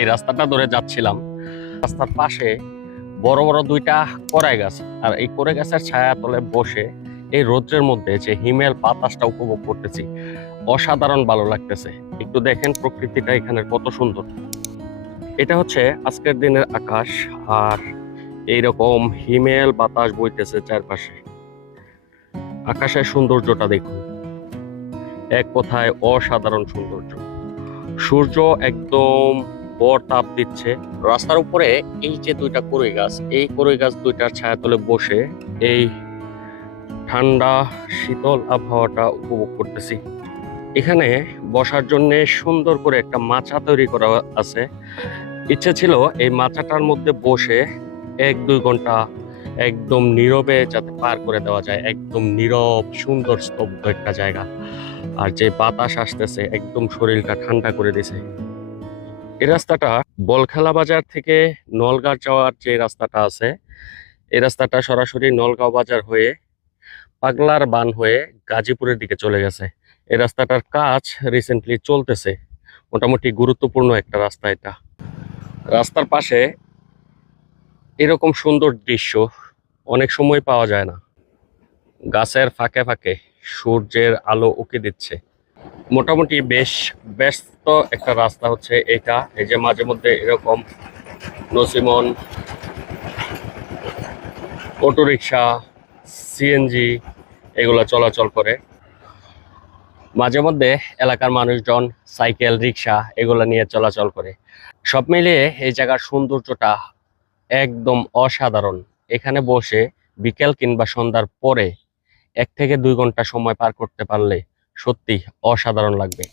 এই রাস্তাটা ধরে যাচ্ছিলাম। রাস্তার পাশে বড় বড় দুইটা কড়াই গাছ, আর এই কড়াই গাছের ছায়া তলে বসে এই রৌদ্রের মধ্যে যে হিমেল বাতাসটা উপভোগ করতেছি, অসাধারণ ভালো লাগতেছে। একটু দেখেন প্রকৃতিটা এখানে কত সুন্দর। এটা হচ্ছে আজকের দিনের আকাশ, আর এইরকম হিমেল বাতাস বইতেছে চারপাশে। আকাশের সৌন্দর্যটা দেখুন, এক কথায় অসাধারণ সৌন্দর্য। সূর্য একদম ভর তাপ দিচ্ছে। রাস্তার উপরে এই যে দুইটা কড়ই গাছ, এই কড়ই গাছ দুইটার ছায়াতলে বসে এই ঠান্ডা শীতল আবহাওয়াটা উপভোগ করতেছি। এখানে বসার জন্য সুন্দর করে একটা মাচা তৈরি করা আছে। ইচ্ছে ছিল এই মাচাটার মধ্যে বসে 1-2 ঘন্টা একদম নীরবে যাতে পার করে দেওয়া যায়, একদম নীরব সুন্দর স্তব্ধ একটা জায়গা। আর যে বাতাস আসতেছে একদম শরীরটা ঠান্ডা করে দিছে। এই রাস্তাটা বলখেলা বাজার থেকে নলগাঁও যাওয়ার যে রাস্তাটা আছে, এই রাস্তাটা সরাসরি নলগাঁও বাজার হয়ে পাগলার বান হয়ে গাজীপুরের দিকে চলে গেছে। এই রাস্তাটার কাজ রিসেন্টলি চলতেছে। মোটামুটি গুরুত্বপূর্ণ একটা রাস্তা এটা। রাস্তার পাশে এরকম সুন্দর দৃশ্য অনেক সময় পাওয়া যায় না। গাছের ফাঁকে ফাঁকে সূর্যের আলো উকি দিচ্ছে। মোটামুটি বেশ ব্যস্ত একটা রাস্তা হচ্ছে এটা। এই যে মাঝে মধ্যে এরকম নসিমন, অটোরিকশা, সিএনজি এগুলা চলাচল করে। মাঝে মধ্যে এলাকার মানুষজন সাইকেল, রিক্সা এগুলা নিয়ে চলাচল করে। সব মিলিয়ে এই জায়গার সৌন্দর্যটা একদম অসাধারণ। এখানে বসে বিকেল কিংবা সন্ধ্যার পরে 1 থেকে 2 ঘন্টা সময় পার করতে পারলে সত্যি অসাধারণ লাগবে।